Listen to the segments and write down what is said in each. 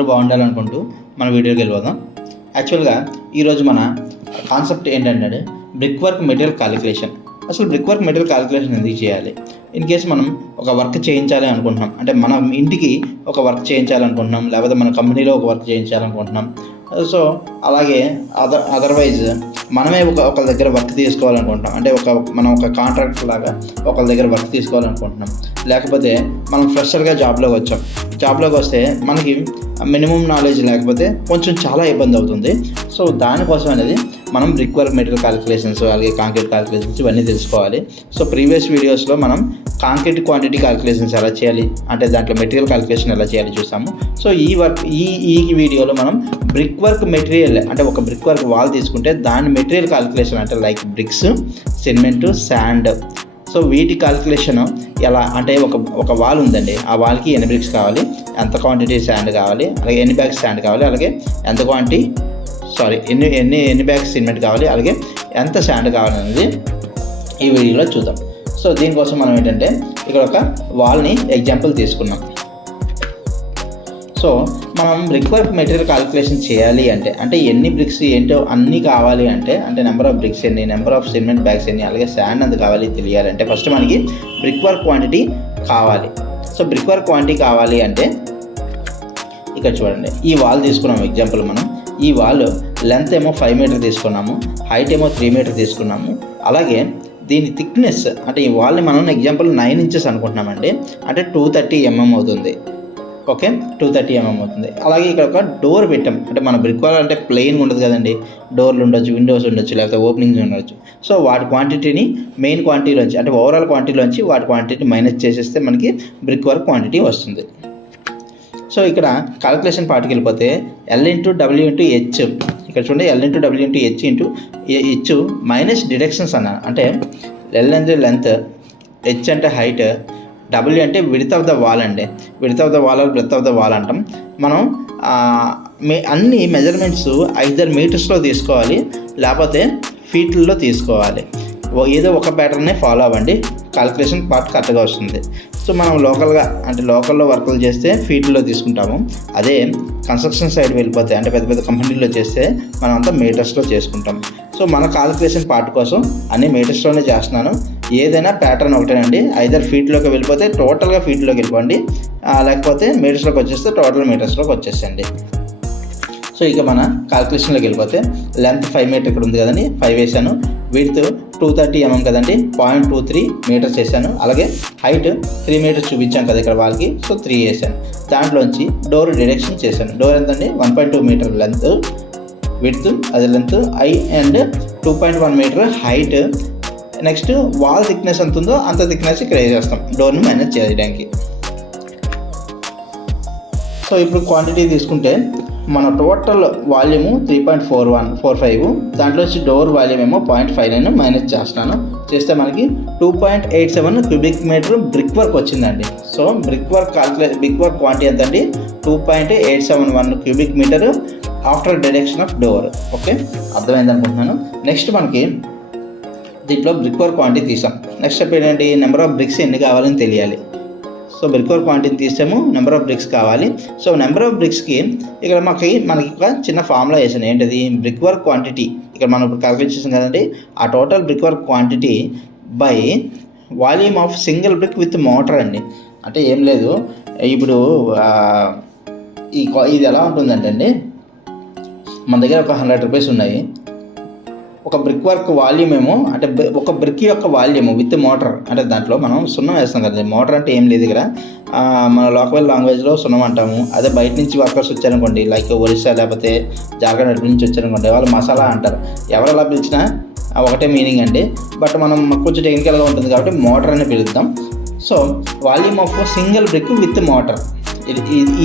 అందరూ బాగుండాలనుకుంటూ మన వీడియోకి వెళ్ళిపోదాం. యాక్చువల్గా ఈరోజు మన కాన్సెప్ట్ ఏంటంటే బ్రిక్ వర్క్ మెటీరియల్ క్యాలిక్యులేషన్. అసలు బ్రిక్ వర్క్ మెటీరియల్ క్యాలిక్యులేషన్ ఎందుకు చేయాలి? ఇన్ కేసు మనం ఒక వర్క్ చేయించాలి అనుకుంటున్నాం, అంటే మన ఇంటికి ఒక వర్క్ చేయించాలనుకుంటున్నాం, లేకపోతే మన కంపెనీలో ఒక వర్క్ చేయించాలనుకుంటున్నాం. సో అలాగే అదర్వైజ్ మనమే ఒకళ్ళ దగ్గర వర్క్ తీసుకోవాలనుకుంటున్నాం, అంటే మనం ఒక కాంట్రాక్ట్ లాగా ఒకళ్ళ దగ్గర వర్క్ తీసుకోవాలనుకుంటున్నాం. లేకపోతే మనం ఫ్రెషర్గా జాబ్లోకి వస్తే మనకి మినిమం నాలెడ్జ్ లేకపోతే కొంచెం చాలా ఇబ్బంది అవుతుంది. సో దానికోసం అనేది మనం బ్రిక్ వర్క్ మెటీరియల్ క్యాలిక్యులేషన్స్, అలాగే కాంక్రీట్ క్యాలిక్యులేషన్స్ ఇవన్నీ తెలుసుకోవాలి. సో ప్రీవియస్ వీడియోస్లో మనం కాంక్రీట్ క్వాంటిటీ క్యాలిక్యులేషన్స్ ఎలా చేయాలి, అంటే దాంట్లో మెటీరియల్ క్యాలిక్యులేషన్ ఎలా చేయాలి చూసాము. సో ఈ వీడియోలో మనం బ్రిక్ వర్క్ మెటీరియల్, అంటే ఒక బ్రిక్ వర్క్ వాల్ తీసుకుంటే దాని మెటీరియల్ క్యాలిక్యులేషన్, అంటే like bricks, cement, sand. So వీటి క్యాలిక్యులేషన్ ఎలా అంటే ఒక వాల్ ఉందండి, ఆ వాల్కి ఎన్ని బ్రిక్స్ కావాలి, ఎంత క్వాంటిటీ శాండ్ కావాలి, అలాగే ఎన్ని బ్యాగ్స్ శాండ్ కావాలి, అలాగే ఎంత ఎన్ని బ్యాగ్స్ సిమెంట్ కావాలి, అలాగే ఎంత శాండ్ కావాలనేది ఈ వీడియోలో చూద్దాం. సో దీనికోసం మనం ఏంటంటే ఇక్కడ ఒక వాల్ని ఎగ్జాంపుల్ తీసుకున్నాం. సో మనం బ్రిక్ వర్క్ మెటీరియల్ క్యాలిక్యులేషన్ చేయాలి అంటే ఎన్ని బ్రిక్స్ ఏంటో అన్నీ కావాలి, అంటే నెంబర్ ఆఫ్ బ్రిక్స్ ఎన్ని, నెంబర్ ఆఫ్ సిమెంట్ బ్యాగ్స్ ఎన్ని, అలాగే శాండ్ ఎంత కావాలి తెలియాలంటే ఫస్ట్ మనకి బ్రిక్ వర్క్ క్వాంటిటీ కావాలి. సో బ్రిక్ వర్క్ క్వాంటిటీ కావాలి అంటే ఇక్కడ చూడండి, ఈ వాల్ తీసుకున్నాము ఎగ్జాంపుల్. మనం ఈ వాల్ లెంత్ ఏమో 5 మీటర్ తీసుకున్నాము, హైట్ ఏమో 3 మీటర్ తీసుకున్నాము. అలాగే దీని థిక్నెస్, అంటే ఈ వాల్ని మనం ఎగ్జాంపుల్ 9 ఇంచెస్ అనుకుంటున్నామండి, అంటే 230 mm అవుతుంది. ఓకే, 230 mm అవుతుంది. అలాగే ఇక్కడ ఒక డోర్ పెట్టాం, అంటే మన బ్రిక్ వాల్ అంటే ప్లెయిన్గా ఉండదు కదండి, డోర్లు ఉండొచ్చు, విండోస్ ఉండొచ్చు, లేకపోతే ఓపెనింగ్స్ ఉండొచ్చు. సో వాటి క్వాంటిటీని మెయిన్ క్వాంటిటీలోంచి, అంటే ఓవరాల్ క్వాంటిటీలోంచి వాటి క్వాంటిటీ మైనస్ చేసేస్తే మనకి బ్రిక్ వర్క్ క్వాంటిటీ వస్తుంది. సో ఇక్కడ క్యాలిక్యులేషన్ పార్ట్కి వెళ్ళిపోతే L/W/H, ఇక్కడ చూడండి, L/W/H మైనస్ డిడక్షన్స్ అన్నాను. అంటే L అంటే లెంత్, H అంటే హైట్, W అంటే విడ్త్ ఆఫ్ ద వాల్ అండి. Width of the wall or breadth of the wall అంటాం. మనం అన్ని మెజర్మెంట్స్ ఐదర్ మీటర్స్లో తీసుకోవాలి, లేకపోతే ఫీట్లలో తీసుకోవాలి. ఏదో ఒక ప్యాటర్నే ఫాలో అవ్వండి, క్యాలిక్యులేషన్ పార్ట్ కరెక్ట్గా వస్తుంది. సో మనం లోకల్లో వర్కులు చేస్తే ఫీట్లో తీసుకుంటాము. అదే కన్స్ట్రక్షన్ సైడ్ వెళ్ళిపోతే, అంటే పెద్ద పెద్ద కంపెనీలో చేస్తే మనం అంతా మీటర్స్లో చేసుకుంటాం. సో మన క్యాలిక్యులేషన్ పార్ట్ కోసం అన్ని మీటర్స్లోనే చేస్తున్నాను. ఏదైనా ప్యాటర్న్ ఒకటేనండి, ఐదర్ ఫీట్లోకి వెళ్ళిపోతే టోటల్గా ఫీట్లోకి వెళ్ళిపోండి, లేకపోతే మీటర్స్లోకి వచ్చేస్తే టోటల్ మీటర్స్లోకి వచ్చేసండి. సో ఇక మన క్యాలిక్యులేషన్లోకి వెళ్ళిపోతే లెంత్ 5 మీటర్ ఇక్కడ ఉంది కదండి, 5 వేసాను. విడ్త్ 230 mm కదండి, 0.23 మీటర్స్ వేసాను. అలాగే హైట్ 3 మీటర్స్ చూపించాను కదా ఇక్కడ వాళ్ళకి, సో 3 వేసాను. దాంట్లోంచి డోర్ డిడక్షన్ చేశాను. డోర్ ఎంతండి, 1.2 మీటర్ లెంత్, విడ్త్ అది length, and 2.1 meter height. Next wall thickness ఎంత ఉందో అంత థిక్నెస్ ఇక్కడ వేసేస్తాం డోర్ని మేనేజ్ చేయడానికి. సో ఇప్పుడు క్వాంటిటీ తీసుకుంటే మన టోటల్ వాల్యూము 3.45, దాంట్లో వచ్చి డోర్ వాల్యూమ్ ఏమో 0.59 మైనస్ చేస్తే మనకి 2.87 క్యూబిక్ మీటర్ బ్రిక్ వర్క్ వచ్చిందండి. సో బ్రిక్ వర్క్ క్వాంటిటీ ఎంత అండి, 2.871 cubic metre after deduction of door. Okay, అర్థమైంది అనుకుంటున్నాను. నెక్స్ట్ మనకి దీంట్లో బ్రిక్ వర్క్ క్వాంటిటీ తీసాం. నెక్స్ట్ స్టెప్ ఏంటంటే నెంబర్ ఆఫ్ బ్రిక్స్ ఎన్ని కావాలని తెలియాలి. సో బ్రిక్ వర్క్ క్వాంటిటీ తీసాము, నెంబర్ ఆఫ్ బ్రిక్స్ కావాలి. సో నెంబర్ ఆఫ్ బ్రిక్స్కి ఇక్కడ మనకి ఒక చిన్న ఫార్ములా వేసాను. ఏంటది, బ్రిక్ వర్క్ క్వాంటిటీ ఇక్కడ మనం ఇప్పుడు క్యాలిక్యులేట్ చేసాం కదండి, ఆ total brick work quantity by volume of single brick with motor అండి. అంటే ఏం లేదు, ఇప్పుడు ఇది ఎలా ఉంటుందంటే అండి, మన దగ్గర ఒక 100 రూపీస్ ఉన్నాయి. ఒక బ్రిక్ వర్క్ వాల్యూమ్ ఏమో, అంటే ఒక బ్రిక్ యొక్క వాల్యూమ్ విత్ మోటార్, అంటే దాంట్లో మనం సున్నం వేస్తాం కదండి. మోటార్ అంటే ఏం లేదు, ఇక్కడ మన లోకల్ లాంగ్వేజ్లో సున్నం అంటాము. అదే బయట నుంచి వర్కర్స్ వచ్చారనుకోండి, లైక్ ఒరిస్సా లేకపోతే జార్ఖండ్ నుంచి వచ్చారనుకోండి, వాళ్ళు మసాలా అంటారు. ఎవరు ఎలా పిలిచినా ఒకటే మీనింగ్ అండి, బట్ మనం కొంచెం టెక్నికల్గా ఉంటుంది కాబట్టి మోటార్ అని పిలుద్దాం. So volume of single brick with motor,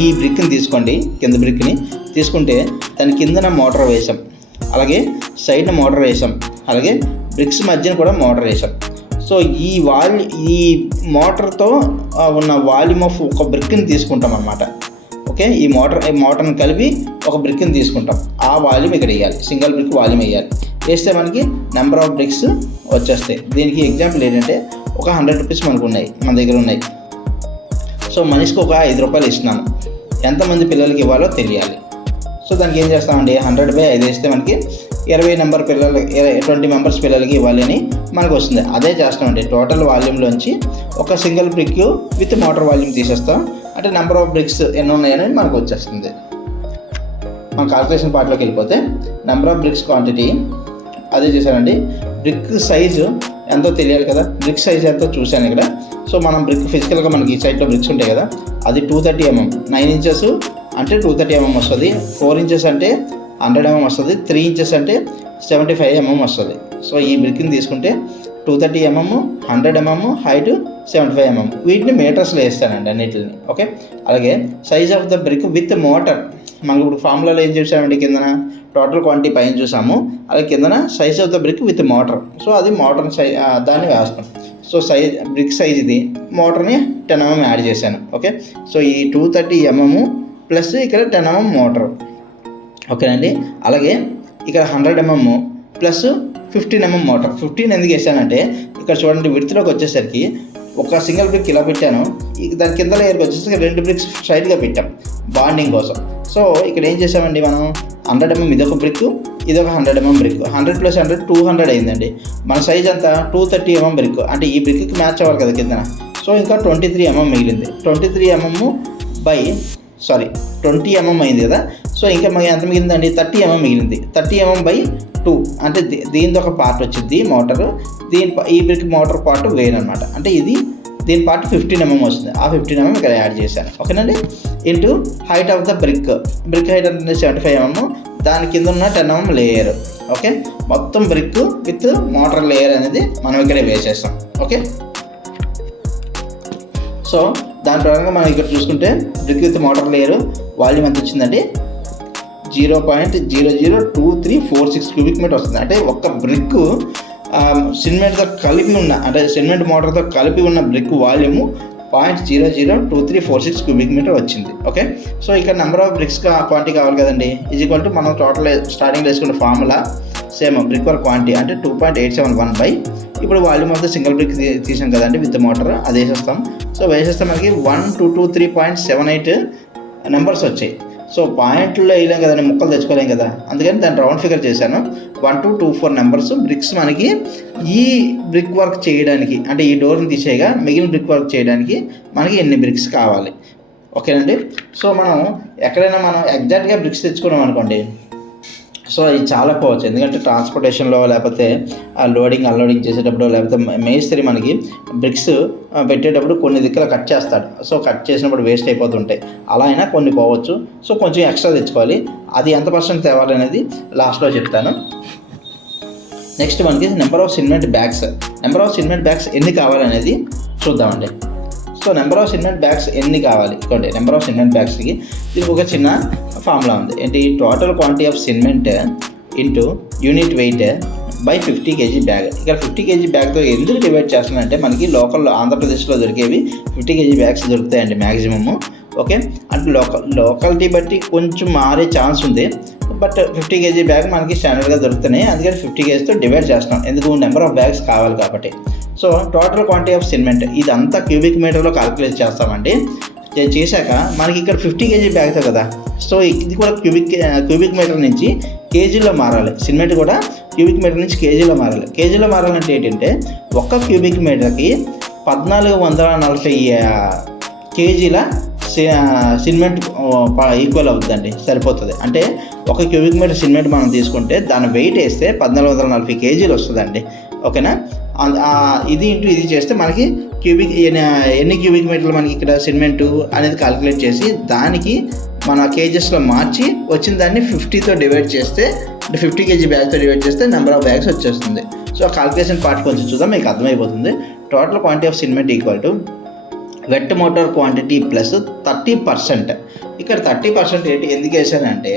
ఈ బ్రిక్ని తీసుకోండి, కింద బ్రిక్ని తీసుకుంటే దాని కిందన మోటార్ వేసాం, అలాగే సైడ్న మోటార్ వేసాం, అలాగే బ్రిక్స్ మధ్యన కూడా మోటార్ వేసాం. సో ఈ మోటార్తో ఉన్న వాల్యూమ్ ఆఫ్ ఒక బ్రిక్ని తీసుకుంటాం అన్నమాట. ఓకే, ఈ మోటార్ని కలిపి ఒక బ్రిక్ని తీసుకుంటాం, ఆ వాల్యూమ్ ఇక్కడ వేయాలి, సింగిల్ బ్రిక్ వాల్యూమ్ వేయాలి. వేస్తే మనకి నెంబర్ ఆఫ్ బ్రిక్స్ వచ్చేస్తాయి. దీనికి ఎగ్జాంపుల్ ఏంటంటే ఒక 100 రూపీస్ మన దగ్గర ఉన్నాయి. సో మనిషికి ఒక 5 రూపాయలు ఇస్తున్నాను. ఎంతమంది పిల్లలకి ఇవ్వాలో తెలియాలి. సో దానికి ఏం చేస్తామండి, 100/5 వేస్తే మనకి 20 నెంబర్ పిల్లలు 20 మెంబర్స్ పిల్లలకి ఇవ్వాలి అని మనకు వస్తుంది. అదే చేస్తామండి, టోటల్ వాల్యూమ్లోంచి ఒక single brick with motor volume తీసేస్తాం. అంటే నెంబర్ ఆఫ్ బ్రిక్స్ ఎన్ని ఉన్నాయని మనకు వచ్చేస్తుంది. మన కాల్కులేషన్ పార్ట్లోకి వెళ్ళిపోతే నెంబర్ ఆఫ్ బ్రిక్స్ క్వాంటిటీ అదే చేశానండి. బ్రిక్ సైజు ఎంతో తెలియాలి కదా, బ్రిక్ సైజ్ ఎంతో చూశాను ఇక్కడ. సో మనం బ్రిక్ ఫిజికల్గా మనకి ఈ సైడ్లో బ్రిక్స్ ఉంటాయి కదా, అది 230 mm, 9 inches అంటే 230 mm వస్తుంది, 4 inches అంటే 100 mm వస్తుంది, 3 inches అంటే 75 mm వస్తుంది. సో ఈ బ్రిక్ని తీసుకుంటే 230 mm, 100 mm, హైట్ 75 mm, వీటిని మీటర్స్లో వేస్తానండి అన్నిటిని. ఓకే, అలాగే size of the brick with motor, మనకు ఇప్పుడు ఫార్ములాలో ఏం చూసామండి, కిందన టోటల్ క్వాంటిటీ పైన చూసాము, అలాగే కిందన size of the brick with motor. So అది మోటార్ సైజ్, దాన్ని వేస్తాం. సో బ్రిక్ సైజ్ ఇది, మోటార్ని 10 mm యాడ్ చేశాను. ఓకే, సో ఈ 230 mm ప్లస్ ఇక్కడ 10 mm మోటార్. ఓకేనండి, అలాగే ఇక్కడ 100 mm ప్లస్ 15 mm మోటార్. 15 ఎందుకు వేసానంటే ఇక్కడ చూడండి, విడ్త్లోకి వచ్చేసరికి ఒక సింగిల్ బ్రిక్ ఇలా పెట్టాను, దాని కింద లేయర్కి వచ్చేసరికి 2 బ్రిక్స్ స్ట్రైట్గా పెట్టాం బాండింగ్ కోసం. సో ఇక్కడ ఏం చేసామండి, మనం 100 mm ఇదొక బ్రిక్, ఇదొక 100 mm బ్రిక్, 100 + 100 200 అయిందండి. మన సైజ్ అంతా 230 mm బ్రిక్, అంటే ఈ బ్రిక్కి మ్యాచ్ అవ్వాలి కదా కిందన. సో ఇంకా 23 mm మిగిలింది. 23 mm బై 20 mm అయింది కదా. సో ఇంకా మనకి ఎంత మిగిలిందండి, 30 mm మిగిలింది. 30 mm బై 2 అంటే దీనిది ఒక పార్ట్ వచ్చింది మోటారు, ఈ బ్రిక్ మోటార్ పార్ట్ వేరనమాట. అంటే దీని పార్ట్ 15 mm వస్తుంది, ఆ 15 mm ఇక్కడ యాడ్ చేశాను. ఓకేనండి, into height of the brick height అంటే 75 mm, దాని కింద ఉన్న 10 mm లేయర్. ఓకే, మొత్తం బ్రిక్ విత్ మోటార్ లేయర్ అనేది మనం ఇక్కడే వేసేస్తాం. ఓకే, సో దాని ప్రకారంగా మనం ఇక్కడ చూసుకుంటే brick with motor layer volume ఎంత వచ్చిందండి, 0.002346 క్యూబిక్ మీటర్ వస్తుంది. అంటే ఒక్క బ్రిక్ సిమెంట్తో కలిపి ఉన్న, అంటే సిమెంట్ మోటార్తో కలిపి ఉన్న బ్రిక్ వాల్యూము 0.002346 క్యూబిక్ మీటర్ వచ్చింది. ఓకే, సో ఇక్కడ నెంబర్ ఆఫ్ బ్రిక్స్ క్వాంటిటీ కావాలి కదండి, ఈక్వల్ టు మనం టోటల్ స్టార్టింగ్లో వేసుకున్న formula same, brick work quantity అంటే 2.871 బై ఇప్పుడు volume of the single brick తీసాం కదండి విత్ మోటార్, అది వేసేస్తాం. సో వేసేస్తే మనకి 1223.78 నెంబర్స్ వచ్చాయి. సో పాయింట్లో వేయలేం కదండి, ముక్కలు తెచ్చుకోలేం కదా, అందుకని దాన్ని రౌండ్ ఫిగర్ చేశాను. 1224 నెంబర్స్ బ్రిక్స్ మనకి ఈ బ్రిక్ వర్క్ చేయడానికి, అంటే ఈ డోర్ని తీసేయగా మిగిలిన బ్రిక్ వర్క్ చేయడానికి మనకి ఎన్ని బ్రిక్స్ కావాలి. ఓకేనండి, సో మనం ఎక్కడైనా మనం ఎగ్జాక్ట్గా బ్రిక్స్ తెచ్చుకున్నాం అనుకోండి, సో ఇది చాలా పోవచ్చు. ఎందుకంటే ట్రాన్స్పోర్టేషన్లో లేకపోతే లోడింగ్ అన్లోడింగ్ చేసేటప్పుడు, లేకపోతే మేస్త్రి మనకి బ్రిక్స్ పెట్టేటప్పుడు కొన్ని దిక్కులు కట్ చేస్తాడు. సో కట్ చేసినప్పుడు వేస్ట్ అయిపోతుంటాయి, అలా అయినా కొన్ని పోవచ్చు. సో కొంచెం ఎక్స్ట్రా తెచ్చుకోవాలి, అది ఎంత పర్సెంట్ తేవాలనేది లాస్ట్లో చెప్తాను. నెక్స్ట్ మనకి నెంబర్ ఆఫ్ సిమెంట్ బ్యాగ్స్ ఎన్ని కావాలనేది చూద్దామండి. So number of cement bags ఎన్ని కావాలి, ఇవ్వండి. నెంబర్ ఆఫ్ సిమెంట్ బ్యాగ్స్కి దీనికి ఒక చిన్న ఫార్ములా ఉంది. ఏంటి, total quantity of cement into unit weight by 50 kg bag. ఇక్కడ 50 kg బ్యాగ్తో ఎందుకు డివైడ్ చేస్తున్నానంటే, మనకి లోకల్లో ఆంధ్రప్రదేశ్లో దొరికేవి 50 kg బ్యాగ్స్ దొరుకుతాయండి మ్యాక్సిమము. ఓకే, అంటే లోకాలిటీ బట్టి కొంచెం మారే ఛాన్స్ ఉంది, బట్ 50 kg బ్యాగ్ మనకి స్టాండర్డ్గా దొరుకుతున్నాయి, అందుకని 50 kgతో డివైడ్ చేస్తున్నాం, ఎందుకు నెంబర్ ఆఫ్ బ్యాగ్స్ కావాలి కాబట్టి. So total quantity of cement ఇదంతా క్యూబిక్ మీటర్లో క్యాలిక్యులేట్ చేస్తామండి. చేశాక మనకి ఇక్కడ 50 kg బ్యాగ్తో కదా, సో ఇది కూడా క్యూబిక్ మీటర్ నుంచి కేజీలో మారాలి. సిమెంట్ కూడా క్యూబిక్ మీటర్ నుంచి కేజీలో మారాలి. కేజీలో మారాలంటే ఏంటంటే, ఒక్క క్యూబిక్ మీటర్కి 1440 కేజీల సిమెంట్ ఈక్వల్ అవుతుందండి, సరిపోతుంది. అంటే ఒక క్యూబిక్ మీటర్ సిమెంట్ మనం తీసుకుంటే దాని వెయిట్ వేస్తే 1440 కేజీలు వస్తుందండి. ఓకేనా, ఇది ఇంటూ ఇది చేస్తే మనకి ఎన్ని క్యూబిక్ మీటర్లు మనకి ఇక్కడ సిమెంటు అనేది క్యాలిక్యులేట్ చేసి దానికి మన కేజెస్లో మార్చి వచ్చిన దాన్ని 50తో డివైడ్ చేస్తే, అంటే 50 kg బ్యాగ్తో డివైడ్ చేస్తే నెంబర్ ఆఫ్ బ్యాగ్స్ వచ్చేస్తుంది. సో ఆ క్యాలిక్యులేషన్ పార్ట్ కొంచెం చూద్దాం, మీకు అర్థమైపోతుంది. Total quantity of cement equal to wet mortar quantity plus 30%. ఇక్కడ 30% ఏంటి ఎందుకు వేసానంటే,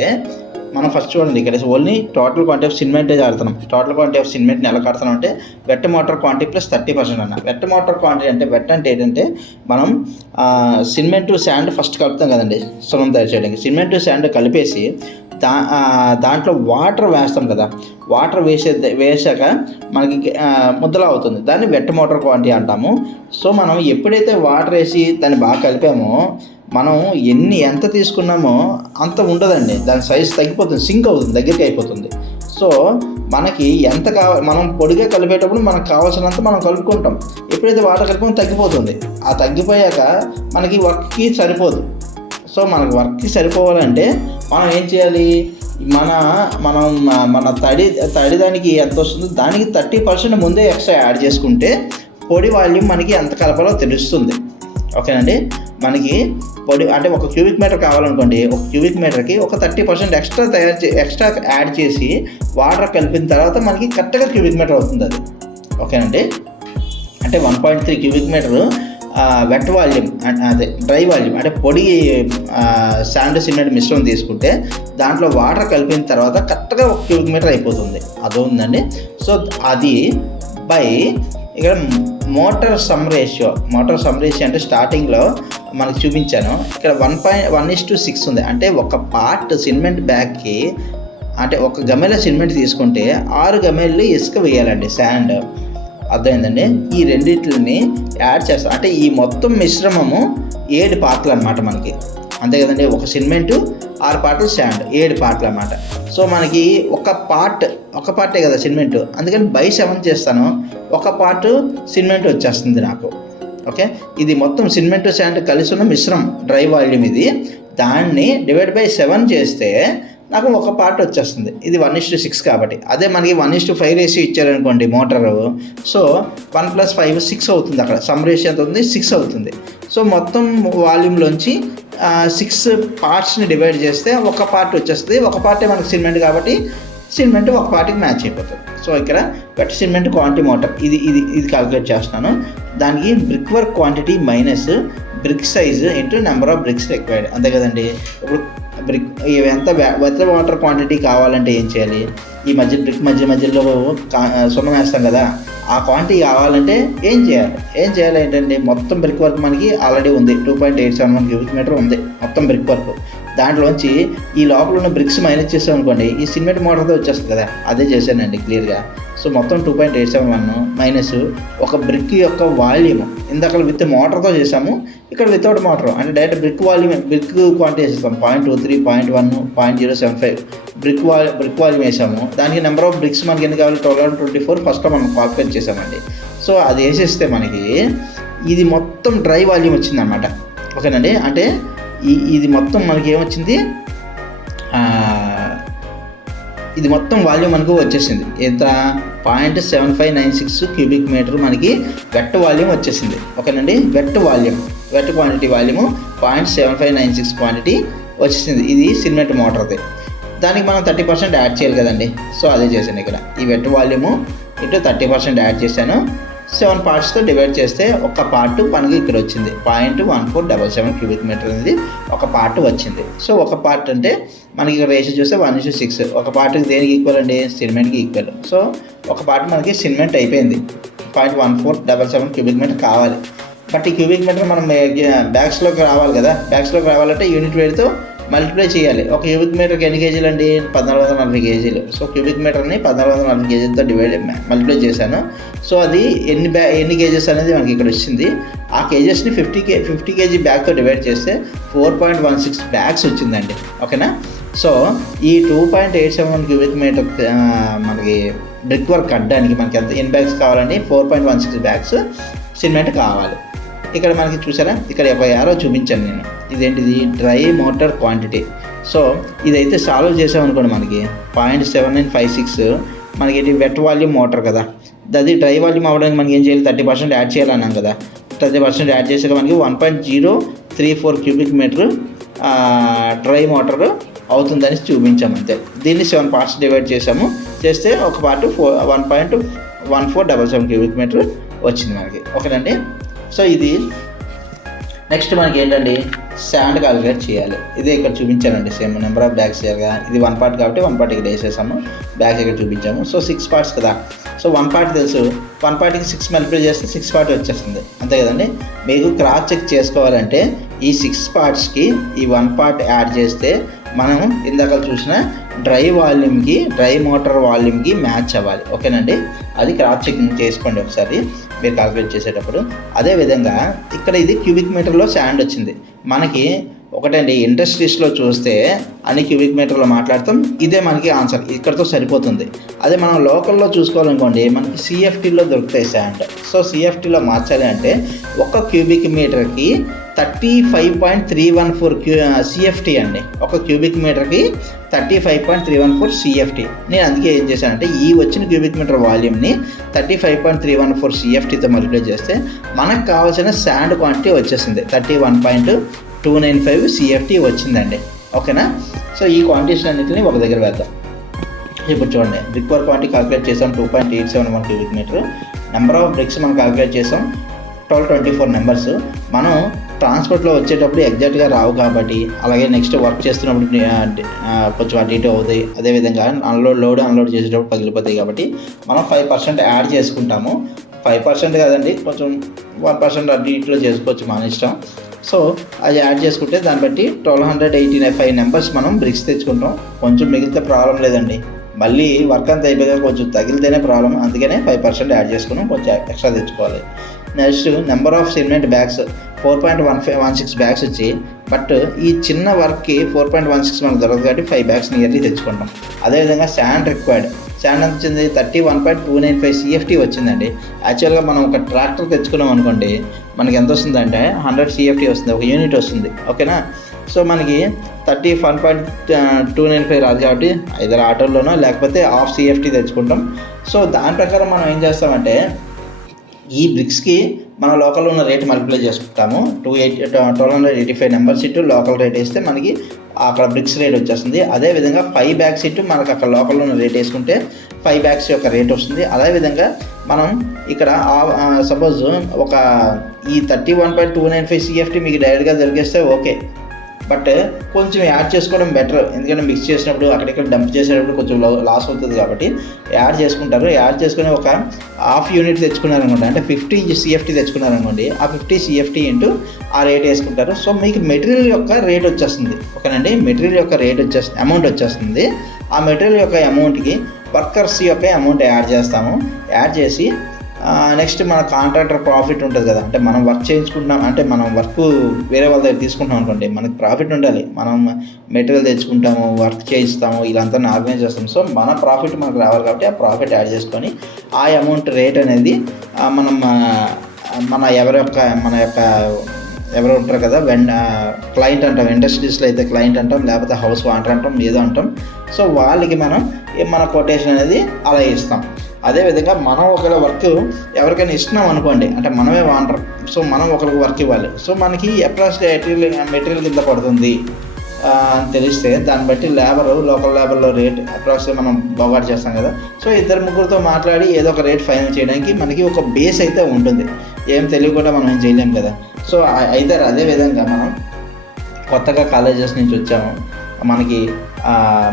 మనం ఫస్ట్ చూడండి, ఇక్కడ ఓన్లీ టోటల్ క్వాంటిటీ ఆఫ్ సిమెంటే ఆడుతున్నాం. టోటల్ క్వాంటిటీ ఆఫ్ సిమెంట్ని ఎలా కడుతున్నాం అంటే, వెట్ మోటార్ క్వాంటిటీ ప్లస్ 30% అన్న. వెట్ మోటార్ క్వాంటిటీ అంటే, వెట్ అంటే ఏంటంటే, మనం సిమెంట్ శాండ్ ఫస్ట్ కలుపుతాం కదండి సున్నం తయారు చేయడానికి. సిమెంట్ శాండ్ కలిపేసి దాంట్లో వాటర్ వేస్తాం కదా, వాటర్ వేసాక మనకి ముద్దలా అవుతుంది, దాన్ని వెట్ మోటార్ క్వాంటిటీ అంటాము. సో మనం ఎప్పుడైతే వాటర్ వేసి దాన్ని బాగా కలిపామో మనం ఎంత తీసుకున్నామో అంత ఉండదండి, దాని సైజ్ తగ్గిపోతుంది, సింక్ అవుతుంది, దగ్గరికి అయిపోతుంది. సో మనకి ఎంత మనం పొడిగా కలిపేటప్పుడు మనకు కావాల్సినంత మనం కలుపుకుంటాం. ఎప్పుడైతే వాటర్ కలుపుకొని తగ్గిపోతుంది, ఆ తగ్గిపోయాక మనకి వర్క్కి సరిపోదు. సో మనకు వర్క్కి సరిపోవాలంటే మనం ఏం చేయాలి, మన తడి దానికి ఎంత వస్తుందో దానికి 30% ముందే ఎక్స్ట్రా యాడ్ చేసుకుంటే పొడి వాల్యూమ్ మనకి ఎంత కలపాలో తెలుస్తుంది. ఓకేనండి. మనకి పొడి అంటే 1 క్యూబిక్ మీటర్ కావాలనుకోండి, 1 క్యూబిక్ మీటర్కి ఒక 30% ఎక్స్ట్రా యాడ్ చేసి వాటర్ కలిపిన తర్వాత మనకి కరెక్ట్గా క్యూబిక్ మీటర్ అవుతుంది అది. ఓకేనండి. అంటే 1.3 క్యూబిక్ మీటర్ వెట్ వాల్యూమ్, అదే డ్రై వాల్యూమ్ అంటే పొడి శాండ్ సిమెంట్ మిశ్రమం తీసుకుంటే దాంట్లో వాటర్ కలిపిన తర్వాత కరెక్ట్గా 1 క్యూబిక్ మీటర్ అయిపోతుంది. అది ఉందండి. సో అది బై ఇక్కడ మోటార్ సమ్ రేషియో అంటే స్టార్టింగ్లో మనకు చూపించాను. ఇక్కడ 1:1:6 ఉంది. అంటే ఒక పార్ట్ సిమెంట్ బ్యాగ్కి, అంటే 1 గమెల సిమెంట్ తీసుకుంటే 6 గమెలు ఇసుక వేయాలండి, శాండ్. అర్థమైందండి. ఈ రెండింటిని యాడ్ చేస్తాం. అంటే ఈ మొత్తం మిశ్రమము 7 పార్ట్లు అనమాట మనకి, అంతే కదండి. 1 సిమెంటు, 6 పార్ట్లు శాండ్, 7 పార్ట్లు అన్నమాట. సో మనకి ఒక పార్టే కదా సిమెంటు, అందుకని బై 7 చేస్తాను, 1 పార్ట్ సిమెంట్ వచ్చేస్తుంది నాకు. ఓకే. ఇది మొత్తం సిమెంట్ శాండ్ కలిసి ఉన్న మిశ్రమం, డ్రై వాల్యూమ్ ఇది. దాన్ని డివైడ్ బై 7 చేస్తే నాకు 1 పార్ట్ వచ్చేస్తుంది. ఇది 1:6 కాబట్టి. అదే మనకి 1:5 రేషియో ఇచ్చారనుకోండి మోటారు, సో 1 + 5 6 అవుతుంది. అక్కడ సమ్ రేషియో ఎంత ఉంది, 6 అవుతుంది. సో మొత్తం వాల్యూమ్లోంచి 6 పార్ట్స్ని డివైడ్ చేస్తే 1 పార్ట్ వచ్చేస్తుంది. 1 పార్టే మనకి సిమెంట్ కాబట్టి సిమెంట్ 1 పార్ట్కి మ్యాచ్ అయిపోతుంది. సో ఇక్కడ వెట్ సిమెంట్ క్వాంటిటీ మోటార్ ఇది క్యాలిక్యులేట్ చేస్తున్నాను. దానికి brick work quantity minus brick size into number of bricks required, అంతే కదండి. ఇప్పుడు బ్రిక్ ఎంత వెట్ వాటర్ క్వాంటిటీ కావాలంటే ఏం చేయాలి, ఈ బ్రిక్ మధ్యలో సున్నం వేస్తాం కదా, ఆ క్వాంటిటీ కావాలంటే ఏం చేయాలి ఏంటంటే మొత్తం బ్రిక్ వర్క్ మనకి ఆల్రెడీ ఉంది, 2.871 క్యూబిక్ మీటర్ ఉంది మొత్తం బ్రిక్ వర్క్. దాంట్లోంచి ఈ లోపల ఉన్న బ్రిక్స్ మైనస్ చేసాం అనుకోండి, ఈ సిమెంట్ మోటార్తో వచ్చేస్తుంది కదా, అదే చేశానండి క్లియర్గా. సో మొత్తం 2.871 మైనస్ ఒక బ్రిక్ యొక్క వాల్యూమ్, ఇందాక విత్ మోటార్తో చేసాము, ఇక్కడ వితౌట్ మోటార్ అంటే డైరెక్ట్ బ్రిక్ క్వాంటిటీ వేసేస్తాం. 0.23, 0.1, 0.075 బ్రిక్ వాల్యూమ్ వేసాము. దానికి నెంబర్ ఆఫ్ బ్రిక్స్ మనకి ఎన్ని కావాలి, 1224 ఫస్ట్లో మనం కాల్కులేట్ చేసామండి. సో అది వేసేస్తే మనకి ఇది మొత్తం డ్రై వాల్యూమ్ వచ్చిందనమాట. ఓకేనండి. అంటే ఇది మొత్తం మనకి ఏమొచ్చింది, ఇది మొత్తం వాల్యూమ్ మనకు వచ్చేసింది. ఎంత, 0.7596 క్యూబిక్ మీటర్ మనకి వెట్ వాల్యూమ్ వచ్చేసింది. ఓకేనండి. వెట్ క్వాంటిటీ వాల్యూము 0.7596 క్వాంటిటీ వచ్చేసింది. ఇది సిమెంట్ మోటార్ది. దానికి మనం 30% యాడ్ చేయాలి కదండి. సో అదే చేశాను ఇక్కడ. ఈ వెట్ వాల్యూము ఇటు 30% యాడ్ చేశాను. 7 పార్ట్స్తో డివైడ్ చేస్తే 1 పార్ట్ మనకి ఇక్కడ వచ్చింది. 0.1477 క్యూబిక్ మీటర్ అనేది 1 పార్ట్ వచ్చింది. సో 1 పార్ట్ అంటే మనకి ఇక్కడ రేషియో చూస్తే 1:6. 1 పార్ట్కి దేనికి ఈక్వల్ అండి, సిమెంట్కి ఈక్వల్. సో 1 పార్ట్ మనకి సిమెంట్ అయిపోయింది. 0.1477 క్యూబిక్ మీటర్ కావాలి. బట్ ఈ క్యూబిక్ మీటర్ మనం బ్యాగ్స్లోకి రావాలి కదా, బ్యాగ్స్లోకి రావాలంటే యూనిట్ వేడితో మల్టిప్లై చేయాలి. 1 క్యూబిక్ మీటర్కి ఎన్ని కేజీలు అండి, 1440 కేజీలు. సో క్యూబిక్ మీటర్ని 1440 కేజీలతో మల్టిప్లై చేశాను. సో అది ఎన్ని కేజెస్ అనేది మనకి ఇక్కడ వచ్చింది. ఆ కేజెస్ని 50 కేజీ బ్యాగ్తో డివైడ్ చేస్తే 4.16 బ్యాగ్స్ వచ్చిందండి. ఓకేనా. సో ఈ 2.87 క్యూబిక్ మీటర్ మనకి బ్రిక్ వర్క్ కట్టడానికి మనకి ఎన్ని బ్యాగ్స్ కావాలండి, 4.16 బ్యాగ్స్ సిమెంట్ కావాలి. ఇక్కడ మనకి చూసారా, ఇక్కడ 56 చూపించాను నేను. ఇదేంటిది, డ్రై మోటార్ క్వాంటిటీ. సో ఇదైతే సాల్వ్ చేసామనుకోండి మనకి 0.7956 మనకి ఇది వెట్ వాల్యూమ్ మోటార్ కదా, అది డ్రై వాల్యూమ్ అవ్వడానికి మనకి ఏం చేయాలి, 30% యాడ్ చేయాలన్నాం కదా. 30% యాడ్ చేసాక మనకి 1.034 క్యూబిక్ మీటర్ డ్రై మోటార్ అవుతుందని చూపించాము అంతే. దీన్ని 7 పార్ట్స్ డివైడ్ చేస్తే 1 పార్ట్ 1.1477 క్యూబిక్ మీటర్ వచ్చింది మనకి. ఓకేనండి. సో ఇది నెక్స్ట్ మనకి ఏంటండి, శాండ్ క్యాలిక్యులేట్ చేయాలి. ఇదే ఇక్కడ చూపించానండి, సేమ్ నెంబర్ ఆఫ్ బ్యాగ్స్ చేయాలి. ఇది 1 పార్ట్ కాబట్టి 1 పార్ట్ ఇక్కడ వేసేసాము, బ్యాగ్స్ ఇక్కడ చూపించాము. సో 6 పార్ట్స్ కదా. సో 1 పార్ట్ తెలుసు, 1 పార్ట్కి 6 మల్టిప్లై చేస్తే 6 పార్ట్ వచ్చేస్తుంది, అంతే కదండి. మీకు క్రాస్ చెక్ చేసుకోవాలంటే ఈ 6 పార్ట్స్కి ఈ 1 పార్ట్ యాడ్ చేస్తే మనం ఇందాక చూసిన డ్రై వాల్యూమ్కి, డ్రై మోటార్ వాల్యూమ్కి మ్యాచ్ అవ్వాలి. ఓకేనండి. అది క్రాస్ చెకింగ్ చేసుకోండి ఒకసారి. మీరు కాల్కులేట్ చేసేటప్పుడు. అదేవిధంగా ఇక్కడ ఇది క్యూబిక్ మీటర్లో శాండ్ వచ్చింది. మనకి ఒకటండి, ఇండస్ట్రీస్లో చూస్తే అన్ని క్యూబిక్ మీటర్లో మాట్లాడతాం, ఇదే మనకి ఆన్సర్, ఇక్కడితో సరిపోతుంది. అదే మనం లోకల్లో చూసుకోవాలనుకోండి, మనకి సిఎఫ్టీలో దొరుకుతాయి శాండ్. సో సిఎఫ్టీలో మార్చాలి అంటే ఒక క్యూబిక్ మీటర్కి 35.314 సిఎఫ్టీ అండి. ఒక క్యూబిక్ మీటర్కి 35.314 సిఎఫ్టీ. నేను అందుకే ఏం చేశానంటే ఈ వచ్చిన క్యూబిక్ మీటర్ వాల్యూమ్ని 35.314 సిఎఫ్టీతో మల్టిప్లై చేస్తే మనకు కావాల్సిన శాండ్ క్వాంటిటీ వచ్చేసింది 31.295 సిఎఫ్టీ వచ్చిందండి. ఓకేనా? సో ఈ క్వాంటిటీస్ అన్నింటినీ ఒక దగ్గర వేద్దాం. ఇప్పుడు చూడండి, బ్రిక్ వర్క్ క్వాంటిటీ క్యాలిక్యులేట్ చేసాం 2.871 cubic meter. Number of bricks మనం క్యాలిక్యులేట్ చేసాం 1224 నెంబర్స్. మనం ట్రాన్స్పోర్ట్లో వచ్చేటప్పుడు ఎగ్జాక్ట్గా రావు కాబట్టి, అలాగే నెక్స్ట్ వర్క్ చేస్తున్నప్పుడు కొంచెం అటు ఇటు అవుతాయి. అదేవిధంగా అన్లోడ్ చేసేటప్పుడు పగిలిపోతాయి కాబట్టి మనం 5% యాడ్ చేసుకుంటాము. 5% కదండి, కొంచెం 1% అటు ఇటులో చేసుకోవచ్చు, మన ఇష్టం. సో అది యాడ్ చేసుకుంటే దాన్ని బట్టి 1285 నెంబర్స్ మనం బ్రిక్స్ తెచ్చుకుంటాం. కొంచెం మిగిలితే ప్రాబ్లం లేదండి, మళ్ళీ వర్క్ అంతా అయిపోయాక కొంచెం తగిలితేనే ప్రాబ్లం. అందుకనే 5% యాడ్ చేసుకున్నాం, కొంచెం ఎక్స్ట్రా తెచ్చుకోవాలి. Next number of cement bags 4.16 bags వచ్చి, బట్ ఈ చిన్న వర్క్కి 4.16 మనకు దొరకదు కాబట్టి 5 బ్యాగ్స్ నియర్లీ తెచ్చుకుంటాం. అదేవిధంగా శాండ్ రిక్వైర్డ్, శాండ్ ఎంత వచ్చింది 31.295 సిఎఫ్టీ వచ్చిందండి. యాక్చువల్గా మనం ఒక ట్రాక్టర్ తెచ్చుకున్నాం అనుకోండి, మనకి ఎంత వస్తుందంటే 100 సిఎఫ్టీ వస్తుంది, ఒక యూనిట్ వస్తుంది. ఓకేనా? సో మనకి 31.295 రాదు కాబట్టి ఐదర్ ఆటోలోనో లేకపోతే హాఫ్ సిఎఫ్టీ తెచ్చుకుంటాం. సో దాని ప్రకారం మనం ఏం చేస్తామంటే ఈ బ్రిక్స్కి మన లోకల్లో ఉన్న రేట్ మల్టిప్లై చేసుకుంటాము. 1285 నెంబర్స్ ఇటు లోకల్ రేట్ వేస్తే మనకి అక్కడ బ్రిక్స్ రేట్ వచ్చేస్తుంది. అదేవిధంగా 5 బ్యాగ్స్ ఇటు మనకు అక్కడ లోకల్లో ఉన్న రేట్ వేసుకుంటే 5 బ్యాగ్స్ యొక్క రేట్ వస్తుంది. అదేవిధంగా మనం ఇక్కడ సపోజ్ ఒక ఈ 31.295 సిఎఫ్టీ మీకు డైరెక్ట్గా దొరికేస్తే ఓకే, బట్ కొంచెం యాడ్ చేసుకోవడం బెటర్. ఎందుకంటే మిక్స్ చేసినప్పుడు అక్కడిక్కడ డంప్ చేసేటప్పుడు కొంచెం లాస్ అవుతుంది కాబట్టి యాడ్ చేసుకుంటారు. యాడ్ చేసుకుని ఒక హాఫ్ యూనిట్ తెచ్చుకున్నారనుకోండి, అంటే 50 సిఎఫ్టీ తెచ్చుకున్నారనుకోండి, ఆ 50 సిఎఫ్టీ ఇంటూ ఆ రేట్ వేసుకుంటారు. సో మీకు మెటీరియల్ యొక్క రేట్ వచ్చేస్తుంది. ఓకేనండి? మెటీరియల్ యొక్క రేట్ వచ్చేస్తుంది, అమౌంట్ వచ్చేస్తుంది. ఆ మెటీరియల్ యొక్క అమౌంట్కి వర్కర్స్ యొక్క అమౌంట్ యాడ్ చేస్తాము. యాడ్ చేసి నెక్స్ట్ మన కాంట్రాక్టర్ ప్రాఫిట్ ఉంటుంది కదా, అంటే మనం వర్క్ చేయించుకుంటున్నాం అంటే మనం వర్క్ వేరే వాళ్ళ దగ్గర తీసుకుంటాం అనుకోండి, మనకి ప్రాఫిట్ ఉండాలి. మనం మెటీరియల్ తెచ్చుకుంటాము, వర్క్ చేయిస్తాము, ఇలాంతా ఆర్గనైజ్ చేస్తాము. సో మన ప్రాఫిట్ మనకు రావాలి కాబట్టి ఆ ప్రాఫిట్ యాడ్ చేసుకొని ఆ అమౌంట్ రేట్ అనేది మనం మన ఎవరు ఉంటారు కదా, క్లయింట్ అంటాం, ఇండస్ట్రీస్లో అయితే క్లయింట్ అంటాం, లేకపోతే హౌస్ వాంటర్ అంటాం, ఏదో అంటాం. సో వాళ్ళకి మనం మన కొటేషన్ అనేది అలా ఇస్తాం. అదేవిధంగా మనం ఒకవేళ వర్క్ ఎవరికైనా ఇస్తున్నాం అనుకోండి, అంటే మనమే వాంటర్, సో మనం ఒకరికి వర్క్ ఇవ్వాలి. సో మనకి అప్రాక్స్గా మెటీరియల్ కింద పడుతుంది అని తెలిస్తే దాన్ని బట్టి లోకల్ లేబర్లో రేట్ అప్రాక్స్గా మనం బొగాట్ చేస్తాం కదా. సో 2-3 మాట్లాడి ఏదో ఒక రేట్ ఫైనల్ చేయడానికి మనకి ఒక బేస్ అయితే ఉంటుంది. ఏం తెలియకుండా మనం ఏం చేయలేం కదా. సో అదేవిధంగా మనం కొత్తగా కాలేజెస్ నుంచి వచ్చాము, మనకి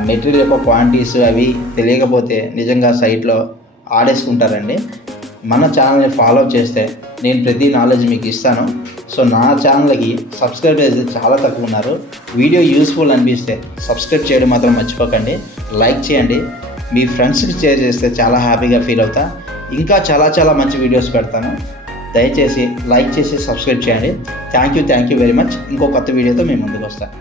మెటీరియల్ యొక్క క్వాంటిటీస్ అవి తెలియకపోతే నిజంగా సైట్లో ఆడేసుకుంటారండి. మన ఛానల్ని ఫాలో చేస్తే నేను ప్రతి నాలెడ్జ్ మీకు ఇస్తాను. సో నా ఛానల్కి సబ్స్క్రైబ్ చేస్తే చాలా తక్కువ ఉన్నారు. వీడియో యూస్ఫుల్ అనిపిస్తే సబ్స్క్రైబ్ చేయడం మాత్రం మర్చిపోకండి. లైక్ చేయండి, మీ ఫ్రెండ్స్కి షేర్ చేస్తే చాలా హ్యాపీగా ఫీల్ అవుతా. ఇంకా చాలా మంచి వీడియోస్ పెడతాను. దయచేసి లైక్ చేసి సబ్స్క్రైబ్ చేయండి. Thank you very much. ఇంకో కొత్త వీడియోతో మేము ముందుకు వస్తాను.